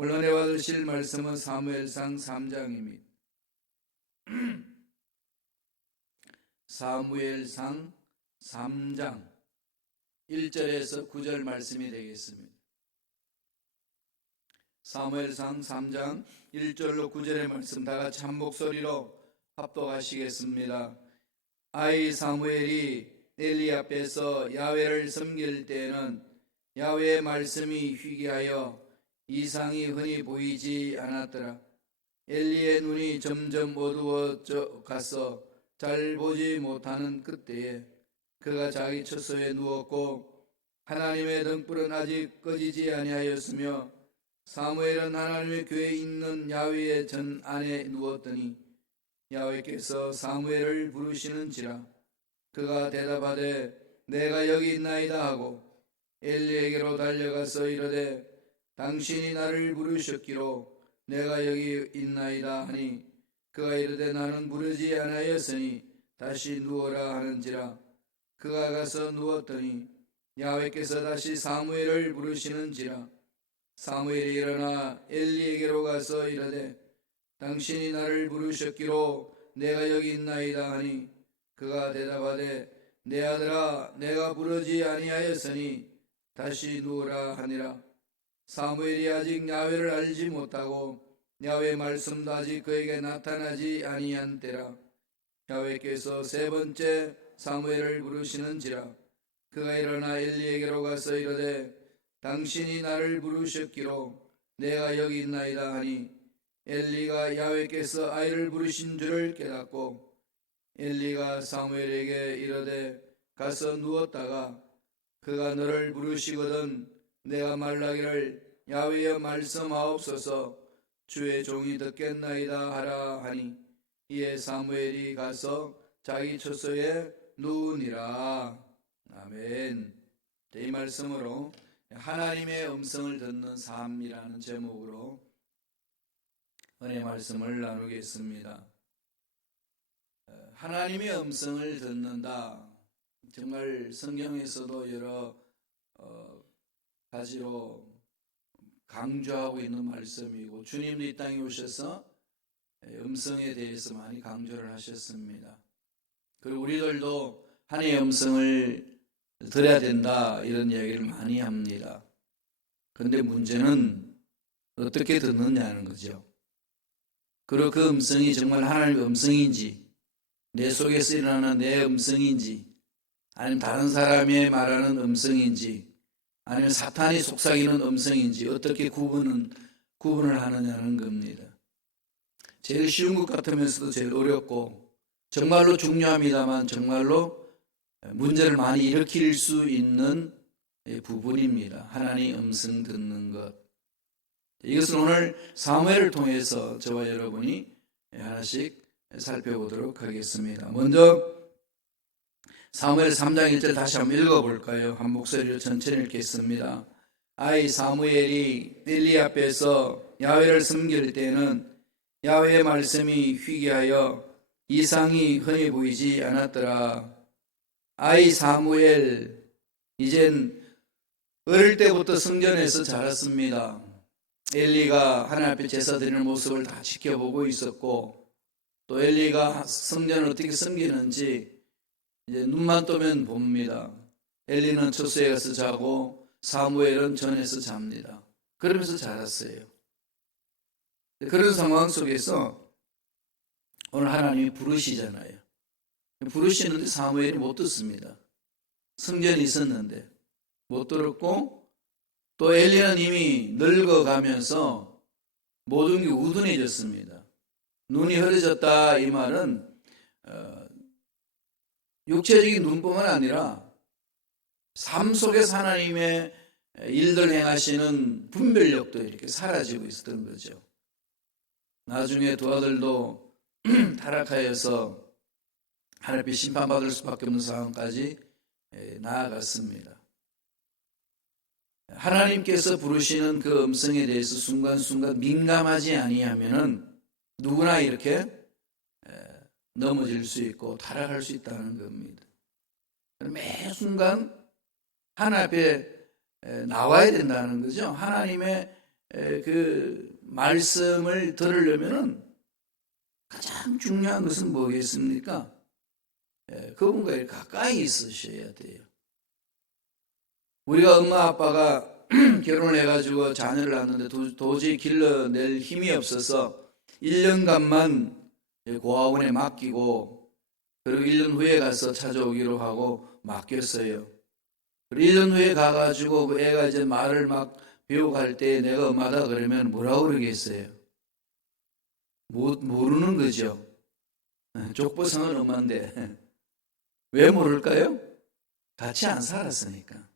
오늘 은혜 받으실 말씀은 사무엘상 3장입니다. 사무엘상 3장 1절에서 9절 말씀이 되겠습니다. 사무엘상 3장 1절로 9절의 말씀 다 같이 한 목소리로 합독하시겠습니다. 아이 사무엘이 엘리 앞에서 야훼를 섬길 때에는 야훼의 말씀이 희귀하여 이상이 흔히 보이지 않았더라. 엘리의 눈이 점점 어두워져 가서 잘 보지 못하는 그때에 그가 자기 처소에 누웠고 하나님의 등불은 아직 꺼지지 아니하였으며 사무엘은 하나님의 교회에 있는 야훼의 전 안에 누웠더니 야훼께서 사무엘을 부르시는지라. 그가 대답하되 내가 여기 있나이다 하고 엘리에게로 달려가서 이르되 당신이 나를 부르셨기로 내가 여기 있나이다 하니 그가 이르되 나는 부르지 아니하였으니 다시 누워라 하는지라. 그가 가서 누웠더니 야훼께서 다시 사무엘을 부르시는지라. 사무엘이 일어나 엘리에게로 가서 이르되 당신이 나를 부르셨기로 내가 여기 있나이다 하니 그가 대답하되 내 아들아 내가 부르지 아니하였으니 다시 누우라 하니라. 사무엘이 아직 야훼를 알지 못하고 야훼의 말씀도 아직 그에게 나타나지 아니한 때라. 야훼께서 세 번째 사무엘을 부르시는지라. 그가 일어나 엘리에게로 가서 이르되 당신이 나를 부르셨기로 내가 여기 있나이다 하니 엘리가 야훼께서 아이를 부르신 줄을 깨닫고 엘리가 사무엘에게 이르되 가서 누웠다가 그가 너를 부르시거든 내가 말하기를 야훼여 말씀하옵소서 주의 종이 듣겠나이다 하라 하니 이에 사무엘이 가서 자기 처소에 누우니라. 아멘. 이 말씀으로 하나님의 음성을 듣는 삶이라는 제목으로 은혜 말씀을 나누겠습니다. 하나님의 음성을 듣는다. 정말 성경에서도 여러 가지로 강조하고 있는 말씀이고 주님도 이 땅에 오셔서 음성에 대해서 많이 강조를 하셨습니다. 그리고 우리들도 하나님의 음성을 들어야 된다 이런 이야기를 많이 합니다. 그런데 문제는 어떻게 듣느냐는 거죠. 그리고 그 음성이 정말 하나님의 음성인지 내 속에서 일어나는 내 음성인지 아니면 다른 사람이 말하는 음성인지 아니면 사탄이 속삭이는 음성인지 어떻게 구분을 하느냐는 겁니다. 제일 쉬운 것 같으면서도 제일 어렵고 정말로 중요합니다만 정말로 문제를 많이 일으킬 수 있는 부분입니다. 하나님 음성 듣는 것. 이것은 오늘 사무엘을 통해서 저와 여러분이 하나씩 살펴보도록 하겠습니다. 먼저 사무엘 3장 1절 다시 한번 읽어볼까요? 한 목소리로 천천히 읽겠습니다. 아이 사무엘이 엘리 앞에서 야훼를 섬길 때는 야훼의 말씀이 희귀하여 이상이 흔히 보이지 않았더라. 아이 사무엘 이젠 어릴 때부터 성전에서 자랐습니다. 엘리가 하나님 앞에 제사 드리는 모습을 다 지켜보고 있었고 또 엘리가 성전을 어떻게 섬기는지 이제 눈만 뜨면 봅니다. 엘리는 처소에 가서 자고 사무엘은 전에서 잡니다. 그러면서 자랐어요. 그런 상황 속에서 오늘 하나님이 부르시잖아요. 부르시는데 사무엘이 못 듣습니다. 성전이 있었는데 못 들었고 또 엘리는 이미 늙어가면서 모든 게 우둔해졌습니다. 눈이 흐려졌다 이 말은 육체적인 눈뿐만 아니라 삶 속에서 하나님의 일들 행하시는 분별력도 이렇게 사라지고 있었던 거죠. 나중에 두 아들도 타락하여서 하나님 앞에 심판받을 수밖에 없는 상황까지 나아갔습니다. 하나님께서 부르시는 그 음성에 대해서 순간순간 민감하지 아니하면은 누구나 이렇게 넘어질 수 있고 타락할 수 있다는 겁니다. 매 순간 하나님 앞에 나와야 된다는 거죠. 하나님의 그 말씀을 들으려면은 가장 중요한 것은 뭐겠습니까? 그분과 가까이 있으셔야 돼요. 우리가 엄마 아빠가 결혼해가지고 자녀를 낳는데 도저히 길러낼 힘이 없어서 1년간만 고아원에 맡기고 그리고 1년 후에 가서 찾아오기로 하고 맡겼어요. 그리고 1년 후에 가가지고 그 애가 이제 말을 막 배워갈 때 내가 엄마다 그러면 뭐라고 그러겠어요? 모르는 거죠. 족보상은 엄마인데 왜 모를까요? 같이 안 살았으니까.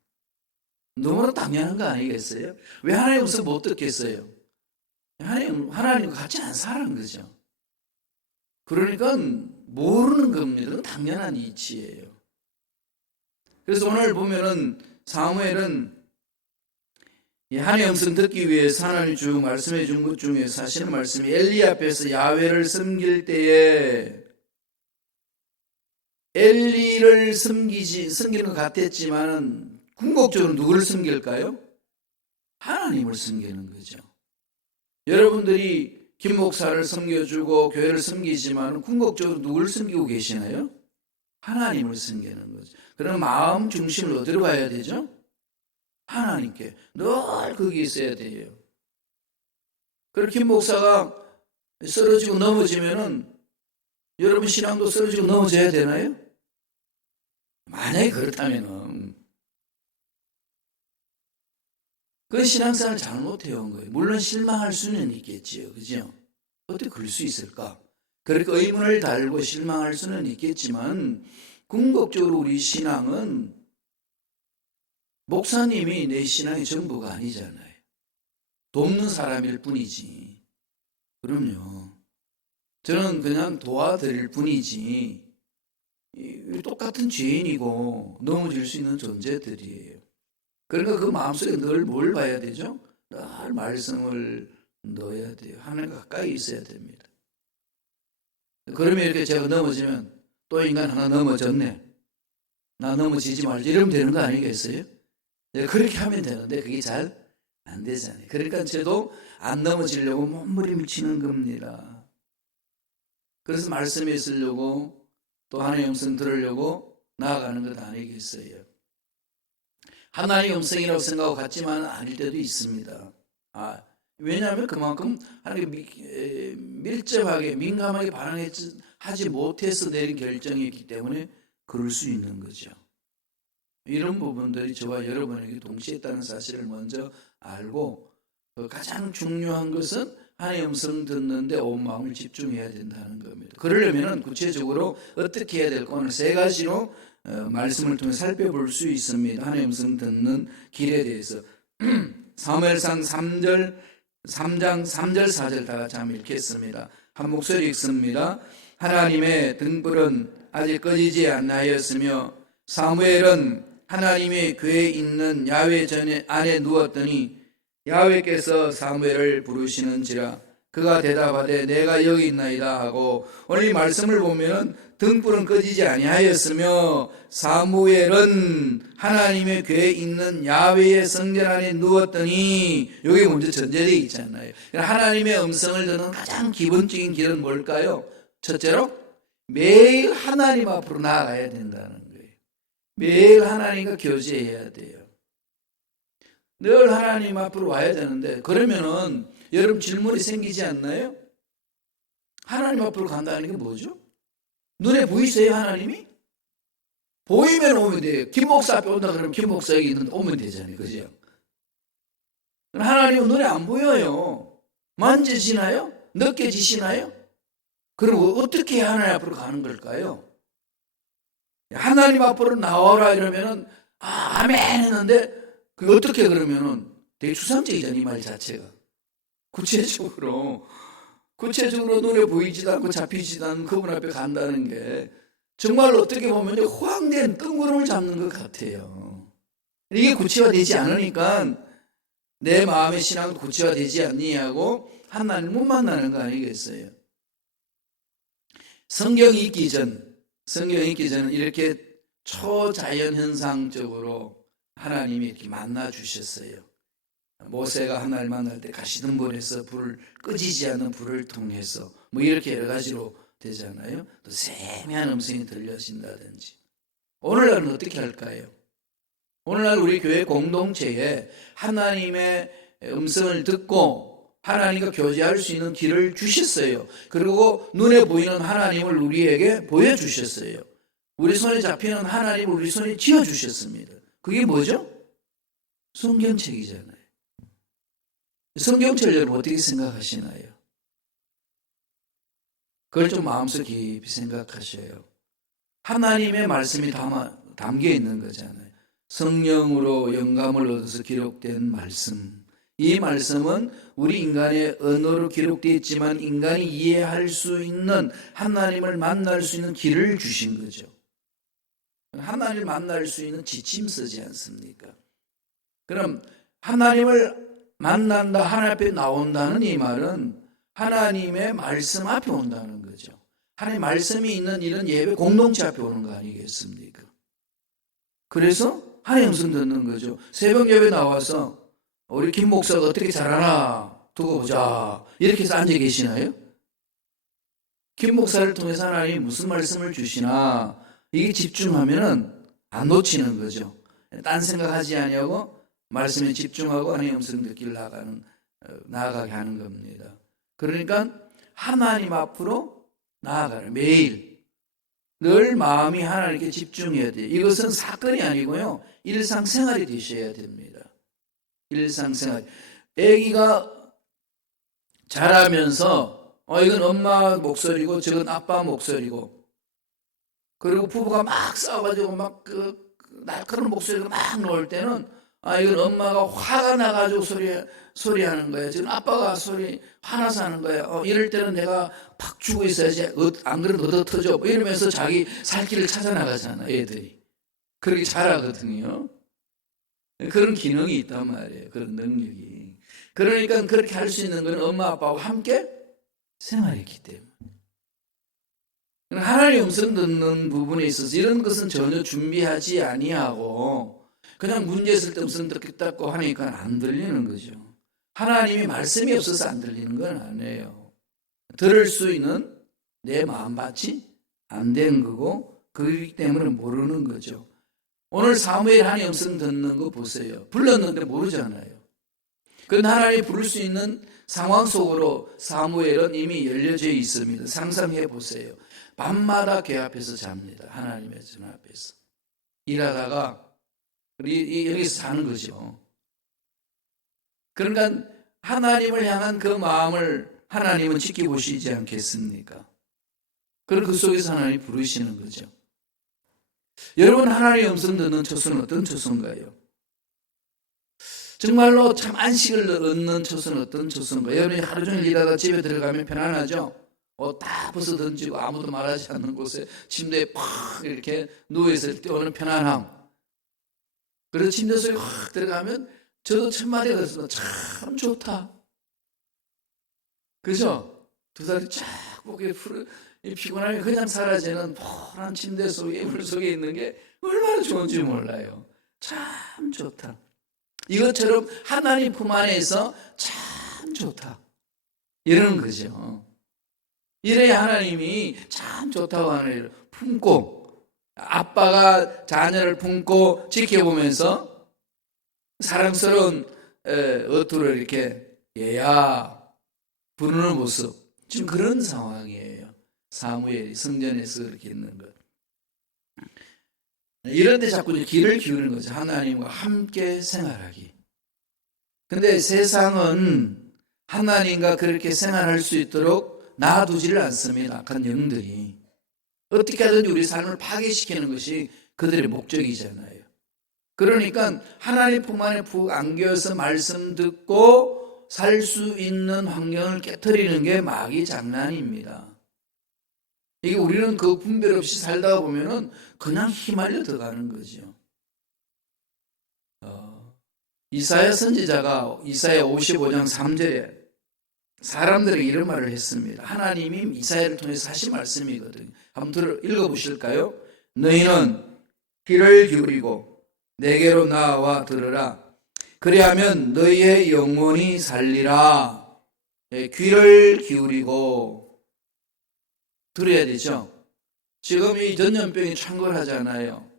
너무나 당연한 거 아니겠어요? 왜 하나님 없어 못 듣겠어요? 하나님과 같이 안 사는 거죠. 그러니까 모르는 겁니다. 당연한 이치예요. 그래서 오늘 보면은 사무엘은 하나님의 음성 듣기 위해서 하나님 쭉 말씀해 준 것 중에 사실은 말씀이 엘리 앞에서 야훼를 섬길 때에 엘리를 섬기는 것 같았지만은 궁극적으로 누구를 섬길까요? 하나님을 섬기는 거죠. 여러분들이 김 목사를 섬겨주고 교회를 섬기지만 궁극적으로 누구를 섬기고 계시나요? 하나님을 섬기는 거죠. 그럼 마음 중심을 어디로 가야 되죠? 하나님께 늘 거기 있어야 돼요. 그리고 김 목사가 쓰러지고 넘어지면은 여러분 신앙도 쓰러지고 넘어져야 되나요? 만약에 그렇다면은 그 신앙생활을 잘못해온 거예요. 물론 실망할 수는 있겠지요. 그죠? 어떻게 그럴 수 있을까? 그렇게 의문을 달고 실망할 수는 있겠지만 궁극적으로 우리 신앙은 목사님이 내 신앙의 전부가 아니잖아요. 돕는 사람일 뿐이지. 그럼요. 저는 그냥 도와드릴 뿐이지 똑같은 죄인이고 넘어질 수 있는 존재들이에요. 그러니까 그 마음속에 늘 뭘 봐야 되죠? 늘 말씀을 넣어야 돼요. 하나님과 가까이 있어야 됩니다. 그러면 이렇게 제가 넘어지면 또 인간 하나 넘어졌네. 나 넘어지지 말지 이러면 되는 거 아니겠어요? 그렇게 하면 되는데 그게 잘 안 되잖아요. 그러니까 저도 안 넘어지려고 몸부림을 치는 겁니다. 그래서 말씀에 있으려고 또 하나님의 음성 들으려고 나아가는 것 아니겠어요? 하나님의 음성이라고 생각하고 같지만 아닐 때도 있습니다. 왜냐하면 그만큼 하나님께 밀접하게 민감하게 반응하지 못해서 내린 결정이기 때문에 그럴 수 있는 거죠. 이런 부분들이 저와 여러분에게 동시에 있다는 사실을 먼저 알고 가장 중요한 것은 하나님의 음성 듣는데 온 마음을 집중해야 된다는 겁니다. 그러려면 구체적으로 어떻게 해야 될까 오늘 세 가지로 말씀을 통해 살펴볼 수 있습니다. 하나님의 음성 듣는 길에 대해서 사무엘상 3장 3절 4절 다 같이 한번 읽겠습니다. 한 목소리 읽습니다. 하나님의 등불은 아직 꺼지지 않나였으며 사무엘은 하나님의 궤에 있는 야훼 전 안에 누웠더니 야훼께서 사무엘을 부르시는지라 그가 대답하되 내가 여기 있나이다 하고 오늘 이 말씀을 보면 등불은 꺼지지 아니하였으며 사무엘은 하나님의 궤에 있는 야훼의 성전 안에 누웠더니 여기 먼저 전제되어 있잖아요. 하나님의 음성을 듣는 가장 기본적인 길은 뭘까요? 첫째로 매일 하나님 앞으로 나아가야 된다는 거예요. 매일 하나님과 교제해야 돼요. 늘 하나님 앞으로 와야 되는데 그러면은 여러분 질문이 생기지 않나요? 하나님 앞으로 간다는 게 뭐죠? 눈에 보이세요 하나님이? 보이면 오면 돼요. 김 목사 앞에 온다 그러면 김 목사 여기 있는데 오면 되잖아요. 그죠? 하나님은 눈에 안 보여요. 만지시나요? 느껴지시나요? 그럼 어떻게 하나님 앞으로 가는 걸까요? 하나님 앞으로 나와라 이러면은 아멘 했는데 그게 어떻게 그러면은 되게 추상적이잖아요. 이 말 자체가. 구체적으로 눈에 보이지도 않고 잡히지도 않는 그분 앞에 간다는 게 정말 어떻게 보면 호황된 뜬구름을 잡는 것 같아요. 이게 구체화되지 않으니까 내 마음의 신앙도 구체화되지 않느냐고 하나님을 못 만나는 거 아니겠어요? 성경이 있기 전은 이렇게 초자연 현상적으로 하나님이 이렇게 만나 주셨어요. 모세가 하나님을 만날 때 가시덤불에서 불을 끄지지 않는 불을 통해서 뭐 이렇게 여러 가지로 되잖아요. 또 세미한 음성이 들려진다든지. 오늘날은 어떻게 할까요? 오늘날 우리 교회 공동체에 하나님의 음성을 듣고 하나님과 교제할 수 있는 길을 주셨어요. 그리고 눈에 보이는 하나님을 우리에게 보여주셨어요. 우리 손에 잡히는 하나님을 우리 손에 쥐어주셨습니다. 그게 뭐죠? 성경책이잖아요. 성경책을 여러분 어떻게 생각하시나요? 그걸 좀 마음속 깊이 생각하셔요. 하나님의 말씀이 담겨 있는 거잖아요. 성령으로 영감을 얻어서 기록된 말씀. 이 말씀은 우리 인간의 언어로 기록되어 있지만 인간이 이해할 수 있는 하나님을 만날 수 있는 길을 주신 거죠. 하나님을 만날 수 있는 지침서지 않습니까? 그럼 하나님을 만난다, 하나님 앞에 나온다는 이 말은 하나님의 말씀 앞에 온다는 거죠. 하나님의 말씀이 있는 이런 예배 공동체 앞에 오는 거 아니겠습니까? 그래서 하나님 음성 듣는 거죠. 새벽 예배 나와서 우리 김 목사가 어떻게 잘하나 두고 보자 이렇게 해서 앉아 계시나요? 김 목사를 통해서 하나님이 무슨 말씀을 주시나 이게 집중하면은 안 놓치는 거죠. 딴 생각하지 아니하고 말씀에 집중하고 하나님의 음성 듣기를 나아가게 하는 겁니다. 그러니까 하나님 앞으로 나아가는 매일 늘 마음이 하나님께 집중해야 돼요. 이것은 사건이 아니고요. 일상생활이 되셔야 됩니다. 일상생활. 아기가 자라면서 이건 엄마 목소리고 저건 아빠 목소리고 그리고 부부가 막 싸워가지고 막 날카로운 목소리가 막 나올 때는 이건 엄마가 화가 나가지고 소리하는 거예요. 지금 아빠가 화나서 하는 거예요. 이럴 때는 내가 팍 주고 있어야지. 안 그러면 얻어 터져. 이러면서 자기 살 길을 찾아 나가잖아, 애들이. 그렇게 자라거든요. 그런 기능이 있단 말이에요. 그런 능력이. 그러니까 그렇게 할 수 있는 건 엄마, 아빠와 함께 생활했기 때문에. 하나님의 음성 듣는 부분에 있어서 이런 것은 전혀 준비하지 아니하고 그냥 문제 있을 때 음성 듣겠다고 하니까 안 들리는 거죠. 하나님이 말씀이 없어서 안 들리는 건 아니에요. 들을 수 있는 내 마음밭이 안 된 거고 그렇기 때문에 모르는 거죠. 오늘 사무엘 하나님 음성 듣는 거 보세요. 불렀는데 모르잖아요. 그런데 하나님이 부를 수 있는 상황 속으로 사무엘은 이미 열려져 있습니다. 상상해 보세요. 밤마다 궤 앞에서 잡니다. 하나님의 전 앞에서. 일하다가 여기서 사는 거죠. 그러니까 하나님을 향한 그 마음을 하나님은 지켜보시지 않겠습니까? 그리고 그 속에서 하나님이 부르시는 거죠. 여러분 하나님의 음성 듣는 초소는 어떤 초소인가요? 정말로 참 안식을 얻는 초소는 어떤 초소인가요? 여러분이 하루 종일 일하다 집에 들어가면 편안하죠? 옷 다 벗어 던지고 아무도 말하지 않는 곳에 침대에 팍 이렇게 누워있을 때 오는 편안함. 그래서 침대 속에 확 들어가면 저도 첫마디가 그랬습니다. 참 좋다. 그죠? 두 다리 쫙 뻗게 이 피곤함이 그냥 사라지는 포란 침대 속에 이불 속에 있는 게 얼마나 좋은지 몰라요. 참 좋다. 이것처럼 하나님 품 안에서 참 좋다. 이러는 거죠. 이래야 하나님이 참 좋다고 하는 일을 품고 아빠가 자녀를 품고 지켜보면서 사랑스러운 어투를 이렇게 얘야 부르는 모습 지금 그런 상황이에요. 사무엘이 성전에서 그렇게 있는 것. 이런 데 자꾸 귀를 기울이는 거죠. 하나님과 함께 생활하기. 근데 세상은 하나님과 그렇게 생활할 수 있도록 놔두지를 않습니다. 악한 영들이. 어떻게 하든지 우리 삶을 파괴시키는 것이 그들의 목적이잖아요. 그러니까 하나님 품 안에 푹 안겨서 말씀 듣고 살 수 있는 환경을 깨트리는 게 마귀 장난입니다. 이게 우리는 그 분별 없이 살다가 보면은 그냥 휘말려 들어가는 거죠. 이사야 선지자가 이사야 55장 3절에 사람들에게 이런 말을 했습니다. 하나님이 이사야를 통해서 하신 말씀이거든요. 한번 읽어보실까요? 너희는 귀를 기울이고 내게로 나와 들으라. 그리하면 너희의 영혼이 살리라. 귀를 기울이고 들어야 되죠. 지금 이 전염병이 창궐하잖아요.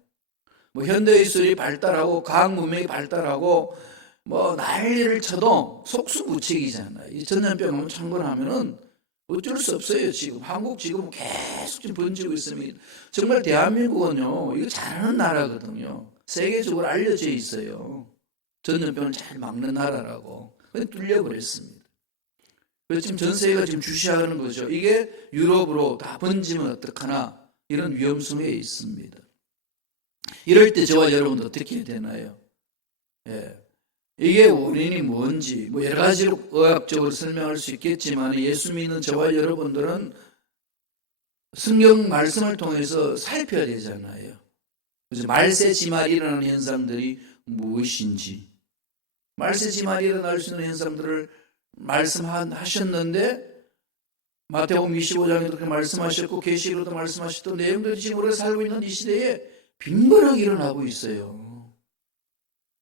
뭐 현대의술이 발달하고 과학 문명이 발달하고 뭐 난리를 쳐도 속수무책이잖아요. 이 전염병 창궐하면은 어쩔 수 없어요. 지금 한국 지금 계속 지금 번지고 있습니다. 정말 대한민국은요, 이거 잘하는 나라거든요. 세계적으로 알려져 있어요. 전염병을 잘 막는 나라라고. 근데 뚫려버렸습니다. 그래서 지금 전 세계가 지금 주시하는 거죠. 이게 유럽으로 다 번지면 어떡하나, 이런 위험성에 있습니다. 이럴 때 저와 여러분도 어떻게 해야 되나요? 예. 이게 원인이 뭔지 뭐 여러 가지로 의학적으로 설명할 수 있겠지만, 예수 믿는 저와 여러분들은 성경 말씀을 통해서 살펴야 되잖아요. 그래서 말세지말이 일어나는 현상들이 무엇인지, 말세지말이 일어날 수 있는 현상들을 말씀하셨는데, 마태복음 25장에도 그렇게 말씀하셨고 계시록에도 말씀하셨던 내용들이 지금 우리가 살고 있는 이 시대에 빈번하게 일어나고 있어요.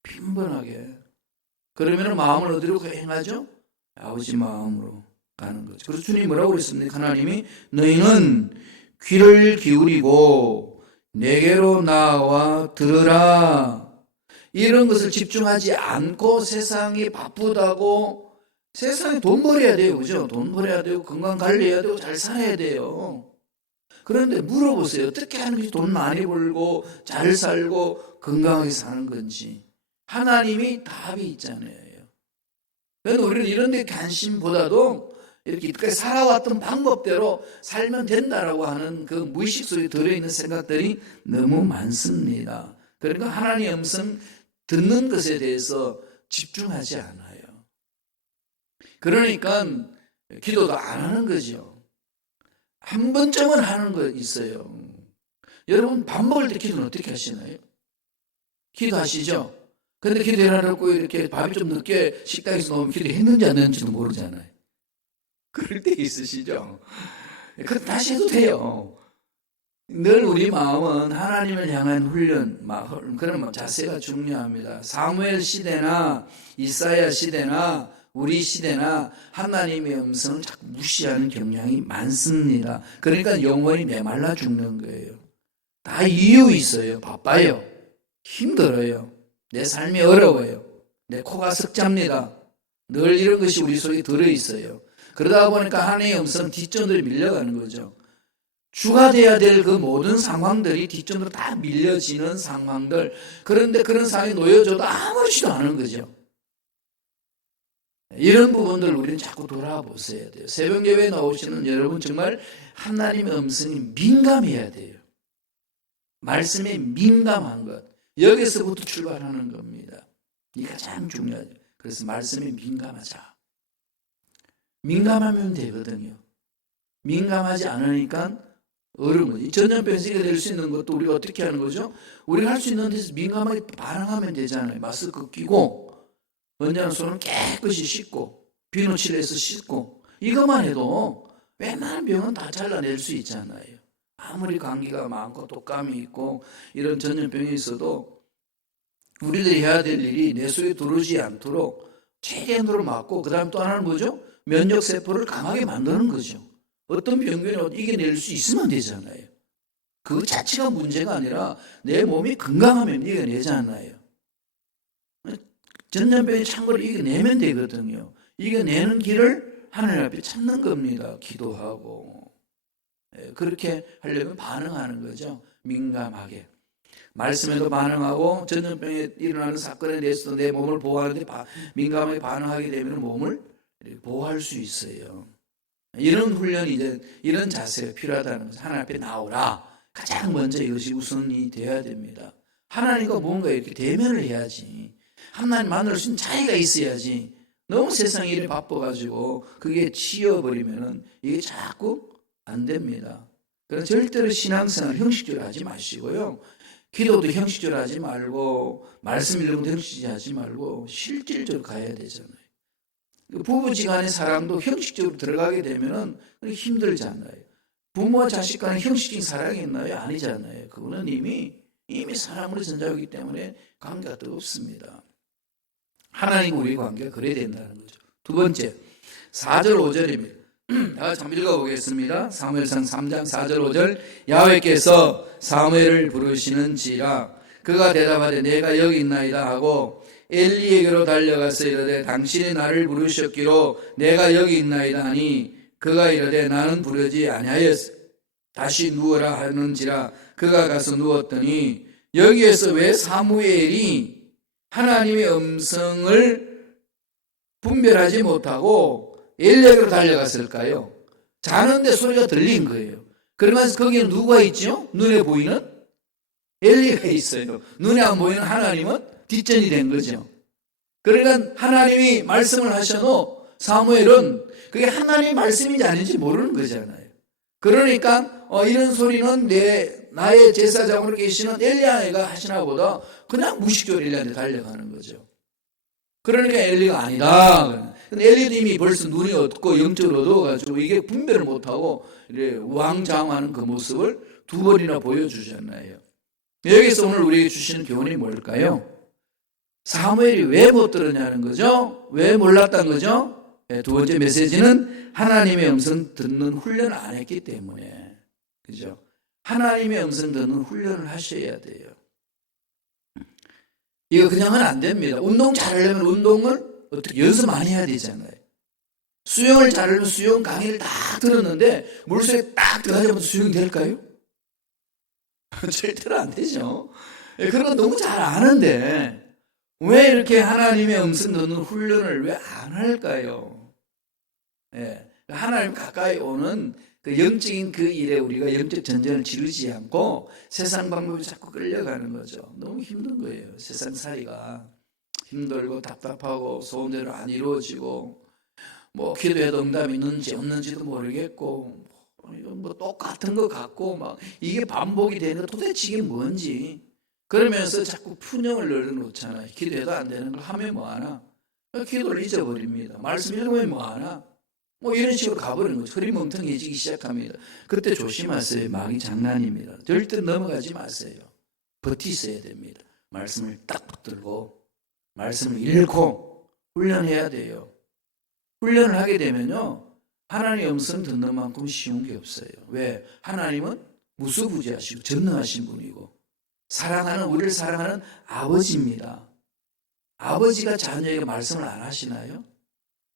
빈번하게. 그러면 마음을 어디로 행하죠? 아버지 마음으로 가는 거죠. 그래서 주님이 뭐라고 그랬습니까? 하나님이 너희는 귀를 기울이고 내게로 나와 들으라. 이런 것을 집중하지 않고 세상이 바쁘다고, 세상에 돈 벌어야 돼요. 그죠? 돈 벌어야 되고 건강 관리해야 되고 잘 살아야 돼요. 그런데 물어보세요. 어떻게 하는 것이 돈 많이 벌고 잘 살고 건강하게 사는 건지. 하나님이 답이 있잖아요. 그래서 우리는 이런 데 관심보다도 이렇게 살아왔던 방법대로 살면 된다라고 하는 그 무의식 속에 들어있는 생각들이 너무 많습니다. 그러니까 하나님의 음성 듣는 것에 대해서 집중하지 않아요. 그러니까 기도도 안 하는 거죠. 한 번쯤은 하는 거 있어요. 여러분 밥 먹을 때 기도는 어떻게 하시나요? 기도하시죠? 근데 기도해놓고 이렇게 밥이 좀 늦게 식당에서 나오면 기도했는지 안 했는지도 모르잖아요. 그럴 때 있으시죠? 그럼 다시 해도 돼요. 늘 우리 마음은 하나님을 향한 훈련, 그런 자세가 중요합니다. 사무엘 시대나 이사야 시대나 우리 시대나 하나님의 음성을 자꾸 무시하는 경향이 많습니다. 그러니까 영혼이 메말라 죽는 거예요. 다 이유 있어요. 바빠요. 힘들어요. 내 삶이 어려워요. 내 코가 석잡니다. 늘 이런 것이 우리 속에 들어있어요. 그러다 보니까 하나님의 음성 뒷전으로 밀려가는 거죠. 주가 돼야 될 그 모든 상황들이 뒷전으로 다 밀려지는 상황들. 그런데 그런 상황에 놓여져도 아무렇지도 않은 거죠. 이런 부분들을 우리는 자꾸 돌아보셔야 돼요. 새벽예배에 나오시는 여러분 정말 하나님의 음성이 민감해야 돼요. 말씀에 민감한 것. 여기서부터 출발하는 겁니다. 이게 가장 중요하죠. 그래서 말씀에 민감하자. 민감하면 되거든요. 민감하지 않으니까 어려운 거지. 전염병 생겨낼 수 있는 것도 우리가 어떻게 하는 거죠? 우리가 할 수 있는 데서 민감하게 반응하면 되잖아요. 마스크 끼고 언제나 손을 깨끗이 씻고 비누칠해서 씻고 이것만 해도 웬만한 병은 다 잘라낼 수 있잖아요. 아무리 감기가 많고 독감이 있고 이런 전염병이 있어도 우리들이 해야 될 일이 내 속에 들어오지 않도록 최대한으로 막고, 그 다음 또 하나는 뭐죠? 면역세포를 강하게 만드는 거죠. 어떤 병균이 이겨낼 수 있으면 되잖아요. 그 자체가 문제가 아니라 내 몸이 건강하면 이겨내잖아요. 전염병의 창고를 이겨내면 되거든요. 이겨내는 길을 하나님 앞에 찾는 겁니다. 기도하고. 그렇게 하려면 반응하는 거죠. 민감하게. 말씀에도 반응하고 전염병에 일어나는 사건에 대해서도 내 몸을 보호하는데 민감하게 반응하게 되면 몸을 보호할 수 있어요. 이런 훈련이 이런 자세가 필요하다는 것을 하나님 앞에 나오라. 가장 먼저 이것이 우선이 되어야 됩니다. 하나님과 뭔가 이렇게 대면을 해야지. 하나님 만날 수 있는 자리가 있어야지. 너무 세상 일에 바빠가지고 그게 치여버리면은 이게 자꾸 안 됩니다. 그래서 절대로 신앙생활 형식적으로 하지 마시고요. 기도도 형식적으로 하지 말고 말씀 읽는 것도 형식적으로 하지 말고 실질적으로 가야 되잖아요. 부부지간의 사랑도 형식적으로 들어가게 되면은 힘들잖아요. 부모와 자식 간의 형식적인 사랑이 있나요? 아니잖아요. 그거는 이미 사랑으로 전자하기 때문에 관계가 또 없습니다. 하나님과 우리의 관계가 그래야 된다는 거죠. 두 번째, 4절 5절입니다. 다 같이 한번 읽어보겠습니다. 사무엘상 3장 4절 5절. 야훼께서 사무엘을 부르시는지라 그가 대답하되 내가 여기 있나이다 하고 엘리에게로 달려가서 이르되 당신이 나를 부르셨기로 내가 여기 있나이다 하니 그가 이르되 나는 부르지 아니하였어. 다시 누워라 하는지라 그가 가서 누웠더니 여기에서 왜 사무엘이 하나님의 음성을 분별하지 못하고 엘리에게로 달려갔을까요? 자는데 소리가 들린 거예요. 그러면서 거기에 누가 있죠? 눈에 보이는 엘리가 있어요. 눈에 안 보이는 하나님은 뒷전이 된 거죠. 그러니까 하나님이 말씀을 하셔도 사무엘은 그게 하나님의 말씀인지 아닌지 모르는 거잖아요. 그러니까 이런 소리는 나의 제사장으로 계시는 엘리야가 하시나 보다 그냥 무식적으로 엘리야한테 달려가는 거죠. 그러니까 엘리가 아니다. 근데 엘리도 이미 벌써 눈이 어둡고 영적으로 어두워가지고 이게 분별을 못하고 우왕좌왕하는 그 모습을 두 번이나 보여주잖아요. 여기서 오늘 우리에게 주시는 교훈이 뭘까요? 사무엘이 왜 못 들었냐는 거죠? 왜 몰랐다는 거죠? 두 번째 메시지는 하나님의 음성 듣는 훈련을 안 했기 때문에. 그죠? 하나님의 음성 듣는 훈련을 하셔야 돼요. 이거 그냥은 안 됩니다. 운동 잘하려면 운동을 어떻게 연습 많이 해야 되잖아요. 수영을 잘하려면 수영 강의를 딱 들었는데 물속에 딱 들어가자마자 수영이 될까요? 절대로 안 되죠. 그런 건 너무 잘 아는데 왜 이렇게 하나님의 음성 듣는 훈련을 왜 안 할까요? 하나님 가까이 오는 그 영적인 그 일에 우리가 영적 전쟁을 지르지 않고 세상 방법에 자꾸 끌려가는 거죠. 너무 힘든 거예요. 세상 살이가 힘들고 답답하고 소원대로 안 이루어지고 뭐 기도해도 응답이 있는지 없는지도 모르겠고 뭐 똑같은 것 같고 막 이게 반복이 되는 거 도대체 이게 뭔지 그러면서 자꾸 푸념을 늘어놓잖아요. 기도해도 안 되는 걸 하면 뭐하나? 기도를 잊어버립니다. 말씀 읽으면 뭐하나? 뭐 이런 식으로 가버리는 거죠. 흐리 멍텅해지기 시작합니다. 그때 조심하세요. 마귀 장난입니다. 절대 넘어가지 마세요. 버티셔야 됩니다. 말씀을 딱 붙들고 말씀을 읽고 훈련해야 돼요. 훈련을 하게 되면요. 하나님의 음성 듣는 만큼 쉬운 게 없어요. 왜? 하나님은 무소부지하시고 전능하신 분이고 우리를 사랑하는 아버지입니다. 아버지가 자녀에게 말씀을 안 하시나요?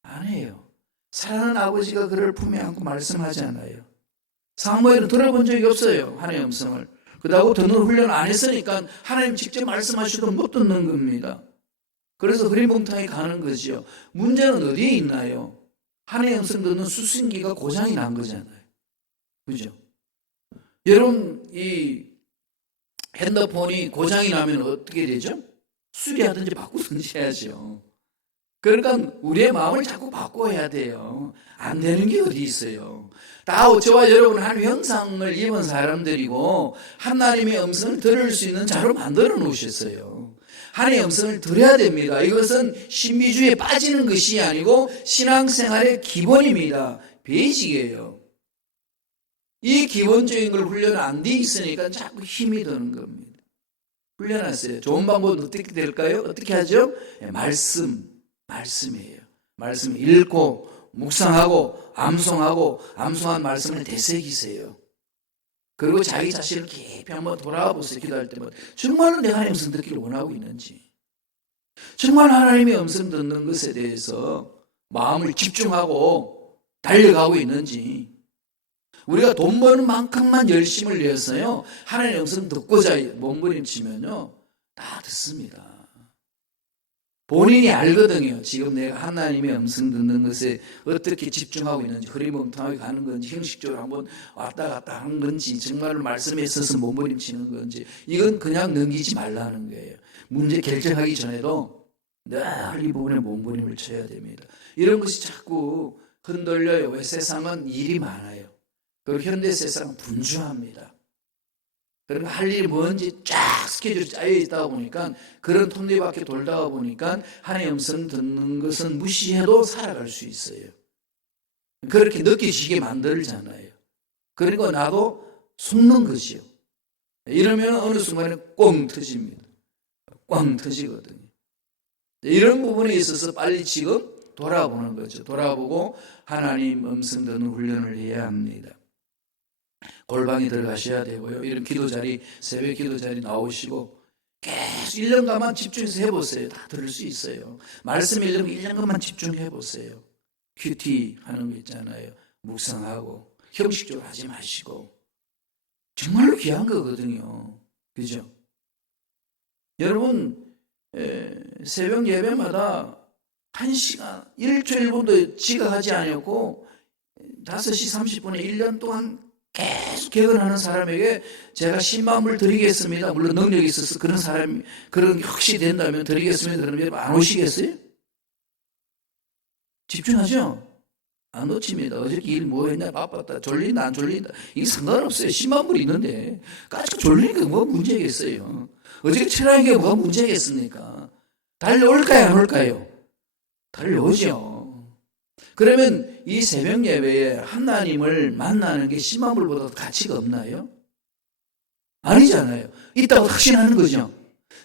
안 해요. 사랑하는 아버지가 그를 품에 안고 말씀하지 않아요. 사무엘은 들어본 적이 없어요. 하나님의 음성을. 그러고 듣는 훈련을 안 했으니까 하나님 직접 말씀하셔도 못 듣는 겁니다. 그래서 흐리멍텅이 가는 거죠. 문제는 어디에 있나요? 하나님의 음성 듣는 수신기가 고장이 난 거잖아요. 그죠? 여러분, 이 핸드폰이 고장이 나면 어떻게 되죠? 수리하든지 바꾸든지 해야죠. 그러니까 우리의 마음을 자꾸 바꿔야 돼요. 안 되는 게 어디 있어요. 다 저와 여러분 한 형상을 입은 사람들이고 하나님의 음성을 들을 수 있는 자로 만들어 놓으셨어요. 하나님의 음성을 들어야 됩니다. 이것은 신비주의에 빠지는 것이 아니고 신앙생활의 기본입니다. 베이직이에요. 이 기본적인 걸 훈련 안 돼 있으니까 자꾸 힘이 드는 겁니다. 훈련하세요. 좋은 방법은 어떻게 될까요? 어떻게 하죠? 말씀이에요. 말씀 읽고 묵상하고 암송한 말씀을 되새기세요. 그리고 자기 자신을 깊이 한번 돌아와 보세요. 기도할 때마다 정말로 내가 하나님의 음성 듣기를 원하고 있는지, 정말 하나님의 음성 듣는 것에 대해서 마음을 집중하고 달려가고 있는지. 우리가 돈 버는 만큼만 열심을 내어서요 하나님의 음성 듣고자 몸부림치면요 다 듣습니다. 본인이 알거든요. 지금 내가 하나님의 음성 듣는 것에 어떻게 집중하고 있는지, 흐리멍텅하게 가는 건지, 형식적으로 한번 왔다 갔다 하는 건지, 정말로 말씀에 있어서 몸부림치는 건지, 이건 그냥 넘기지 말라는 거예요. 문제 결정하기 전에도 늘 이 부분에 몸부림을 쳐야 됩니다. 이런 것이 자꾸 흔들려요. 왜? 세상은 일이 많아요. 그리고 현대 세상은 분주합니다. 그러니까 할 일이 뭔지 쫙 스케줄이 짜여 있다 보니까 그런 톱니바퀴 돌다가 보니까 하나님의 음성 듣는 것은 무시해도 살아갈 수 있어요. 그렇게 느껴지게 만들잖아요. 그리고 나도 속는 거지요. 이러면 어느 순간에 꽝 터집니다. 꽝 터지거든요. 이런 부분에 있어서 빨리 지금 돌아보는 거죠. 돌아보고 하나님 음성 듣는 훈련을 해야 합니다. 골방에 들어가셔야 되고요. 이런 기도 자리, 새벽 기도 자리 나오시고 계속 1년간만 집중해서 해보세요. 다 들을 수 있어요. 말씀 1년간만 집중해 보세요. 큐티 하는 거 있잖아요. 묵상하고 형식적으로 하지 마시고 정말로 귀한 거거든요. 그죠? 여러분 새벽 예배마다 1시간, 1초 1분도 지각하지 않았고 5시 30분에 1년 동안 계속 개근하는 사람에게 제가 10만 불 드리겠습니다. 물론 능력이 있어서 그런 사람이 그런 혹시 된다면 드리겠습니다. 그러면 안 오시겠어요? 집중하죠? 안 놓칩니다. 어저께 일 뭐 했냐? 바빴다. 졸린다? 안 졸린다? 이게 상관없어요. 10만 불 있는데 까짓 졸리니까 뭐가 문제겠어요? 어저께 철학한 게 뭐가 문제겠습니까? 달려올까요? 안 올까요? 달려오죠. 그러면 이 새벽 예배에 하나님을 만나는 게 10만 불보다 가치가 없나요? 아니잖아요. 있다고 확신하는 거죠.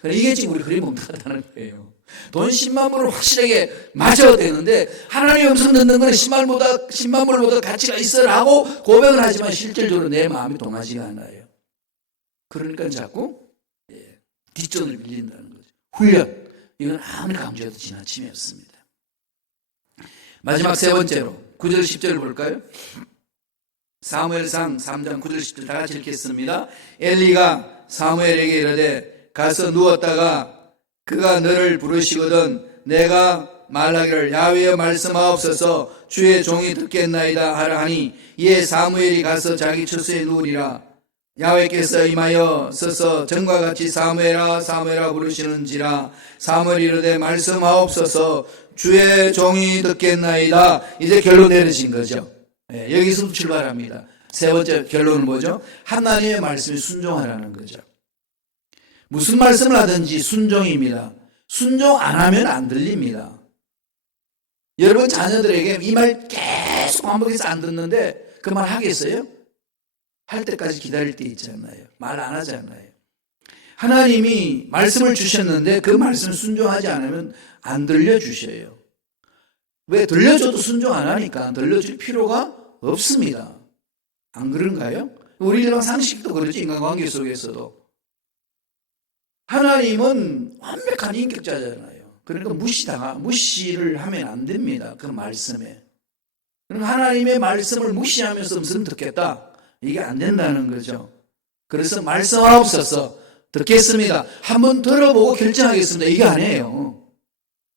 이게 지금 우리 그림 못하다는 거예요. 돈 10만 불을 확실하게 맞아야 되는데 하나님의 음성 듣는 건 10만 불보다 가치가 있어라고 고백을 하지만 실질적으로 내 마음이 동하지가 않아요. 그러니까 자꾸 뒷전을 빌린다는 거죠. 훈련. 이건 아무리 강조해도 지나침이 없습니다. 마지막 세 번째로 9절 10절을 볼까요? 사무엘상 3장 9절 10절 다 같이 읽겠습니다. 엘리가 사무엘에게 이르되 가서 누웠다가 그가 너를 부르시거든 내가 말하기를 야훼의 말씀하옵소서 주의 종이 듣겠나이다 하라 하니 이에 사무엘이 가서 자기 처소에 누우리라. 야훼께서 임하여 서서 전과 같이 사무엘아 사무엘아 부르시는지라. 사무엘이 이르되 말씀하옵소서 주의 종이 듣겠나이다. 이제 결론 내리신 거죠. 여기서 출발합니다. 세 번째 결론은 뭐죠? 하나님의 말씀에 순종하라는 거죠. 무슨 말씀을 하든지 순종입니다. 순종 안 하면 안 들립니다. 여러분 자녀들에게 이 말 계속 반복해서 안 듣는데 그 말 하겠어요? 할 때까지 기다릴 때 있잖아요. 말 안 하잖아요. 하나님이 말씀을 주셨는데 그 말씀을 순종하지 않으면 안 들려주셔요. 왜? 들려줘도 순종 안 하니까 들려줄 필요가 없습니다. 안 그런가요? 우리 일반 상식도 그렇지. 인간관계 속에서도 하나님은 완벽한 인격자잖아요. 그러니까 무시를 하면 안 됩니다. 그 말씀에. 그럼 하나님의 말씀을 무시하면서 음성 듣겠다. 이게 안 된다는 거죠. 그래서 말씀하옵소서 듣겠습니다. 한번 들어보고 결정하겠습니다. 이게 아니에요.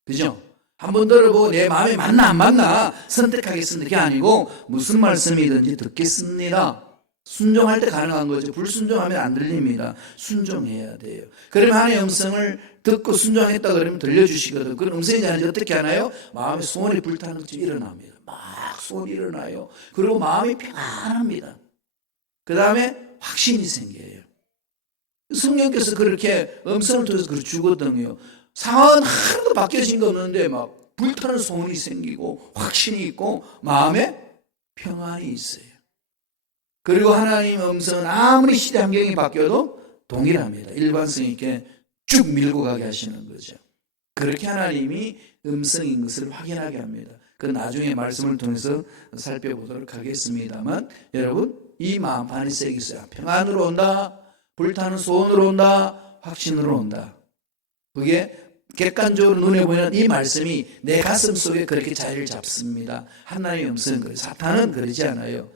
그죠? 한번 들어보고 내 마음에 맞나 안 맞나 선택하겠습니다. 이게 아니고 무슨 말씀이든지 듣겠습니다. 순종할 때 가능한 거죠. 불순종하면 안 들립니다. 순종해야 돼요. 그러면 하나님의 음성을 듣고 순종했다 그러면 들려주시거든. 그런 음성이 아니지 어떻게 하나요? 마음에 소원이 불타는 것이 일어납니다. 막 소원이 일어나요. 그리고 마음이 평안합니다. 그 다음에 확신이 생겨요. 성령께서 그렇게 음성을 통해서 그렇게 주거든요. 상황은 하나도 바뀌어진 거 없는데 막 불타는 소원이 생기고 확신이 있고 마음에 평안이 있어요. 그리고 하나님 음성은 아무리 시대 환경이 바뀌어도 동일합니다. 일관성 있게 쭉 밀고 가게 하시는 거죠. 그렇게 하나님이 음성인 것을 확인하게 합니다. 그 나중에 말씀을 통해서 살펴보도록 하겠습니다만 여러분 이 마음 안에 색 있어요. 평안으로 온다. 불타는 소원으로 온다. 확신으로 온다. 그게 객관적으로 눈에 보이는 이 말씀이 내 가슴 속에 그렇게 자리를 잡습니다. 하나님의 음성은 그래요. 사탄은 그러지 않아요.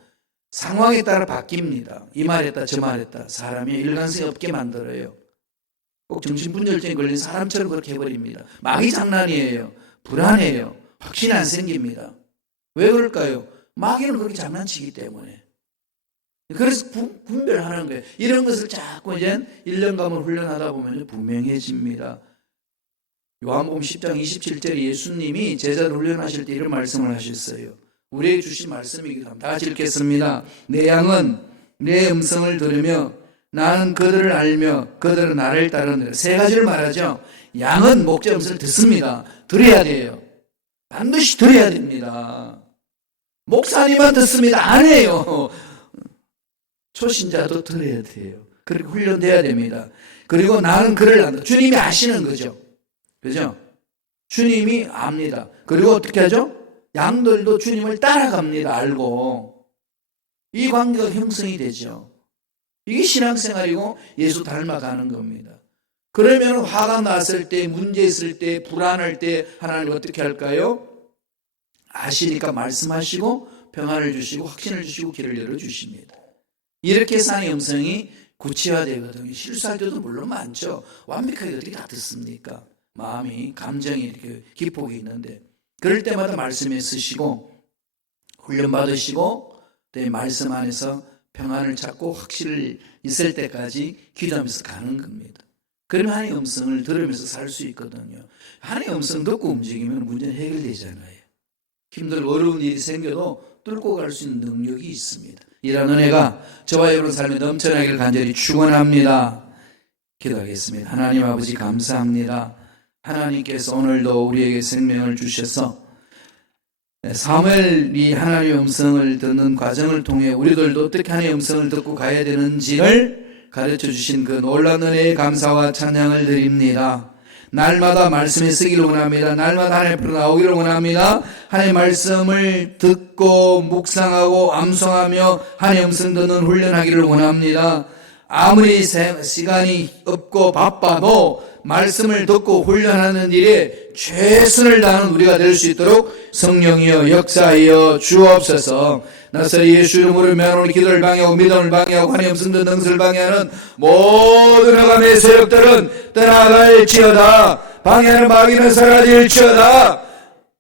상황에 따라 바뀝니다. 이 말했다 저 말했다. 사람이 일관성이 없게 만들어요. 꼭 정신분열증에 걸린 사람처럼 그렇게 해버립니다. 마귀 장난이에요. 불안해요. 확신이 안 생깁니다. 왜 그럴까요? 마귀는 그렇게 장난치기 때문에. 그래서 분별하는 거예요. 이런 것을 자꾸 이제 1년간을 훈련하다 보면 분명해집니다. 요한복음 10장 27절에 예수님이 제자를 훈련하실 때 이런 말씀을 하셨어요. 우리에게 주신 말씀이기도 합니다. 다 같이 읽겠습니다. 내 양은 내 음성을 들으며 나는 그들을 알며 그들은 나를 따르느니라. 세 가지를 말하죠. 양은 목자 음성을 듣습니다. 들어야 돼요. 반드시 들어야 됩니다. 목사님만 듣습니다. 안 해요. 초신자도 들어야 돼요. 그리고 훈련돼야 됩니다. 그리고 나는 그를 안다. 주님이 아시는 거죠. 그죠? 주님이 압니다. 그리고 어떻게 하죠? 양들도 주님을 따라갑니다. 알고. 이 관계가 형성이 되죠. 이게 신앙생활이고 예수 닮아가는 겁니다. 그러면 화가 났을 때, 문제 있을 때, 불안할 때 하나님 어떻게 할까요? 아시니까 말씀하시고 평안을 주시고 확신을 주시고 길을 열어주십니다. 이렇게 해서 하나님의 음성이 구체화되거든요. 실수할 때도 물론 많죠. 완벽하게 어떻게 다 듣습니까? 마음이, 감정이 이렇게 기폭이 있는데 그럴 때마다 말씀에 쓰시고 훈련받으시고 또 말씀 안에서 평안을 찾고 확신을 있을 때까지 기도하면서 가는 겁니다. 그러면 하나님의 음성을 들으면서 살 수 있거든요. 하나님의 음성 듣고 움직이면 문제는 해결되잖아요. 힘들고 어려운 일이 생겨도 뚫고 갈 수 있는 능력이 있습니다. 이런 은혜가 저와 여러분 삶에 넘쳐나기를 간절히 축원합니다. 기도하겠습니다. 하나님 아버지 감사합니다. 하나님께서 오늘도 우리에게 생명을 주셔서 사무엘이 하나님의 음성을 듣는 과정을 통해 우리들도 어떻게 하나님의 음성을 듣고 가야 되는지를 가르쳐 주신 그 놀라운 은혜에 감사와 찬양을 드립니다. 날마다 말씀에 쓰기를 원합니다. 날마다 하나님 앞으로 나오기를 원합니다. 하나님의 말씀을 듣고 묵상하고 암송하며 하나님의 음성 듣는 훈련하기를 원합니다. 아무리 시간이 없고 바빠도 말씀을 듣고 훈련하는 일에 최선을 다하는 우리가 될 수 있도록 성령이여 역사하여 주옵소서. 나사렛 예수 이름으로 면오늘 기도를 방해하고 믿음을 방해하고 하나님의 음성 듣는 것을 방해하는 모든 흑암의 세력들은 떠나갈지어다. 방해하는 마귀는 사라질지어다.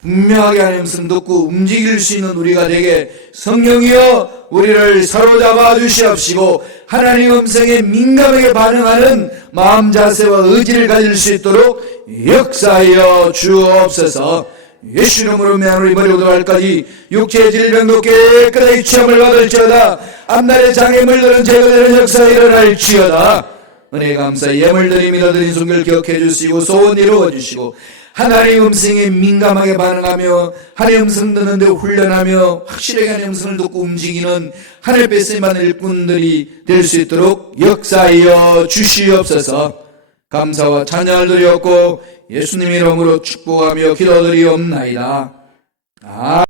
분명하게 하나님의 음성 듣고 움직일 수 있는 우리가 되게 성령이여 우리를 사로잡아 주시옵시고 하나님의 음성에 민감하게 반응하는 마음 자세와 의지를 가질 수 있도록 역사하여 주옵소서. 예수 이름으로 면으로 이번에 오도날까지 육체의 질병도 깨끗하게 취함을 받을지어다. 앞날의 장애물들은 제거되는 역사가 일어날지어다. 은혜 감사 예물 드림 믿어드린 순결 기억해 주시고 소원 이루어 주시고 하나님의 음성에 민감하게 반응하며 하나님의 음성 듣는데 훈련하며 확실하게 하나님의 음성을 듣고 움직이는 하늘 뱃세만 일꾼들이 될 수 있도록 역사하여 주시옵소서. 감사와 찬양을 드렸고 예수님 이름으로 축복하며 기도드리옵나이다.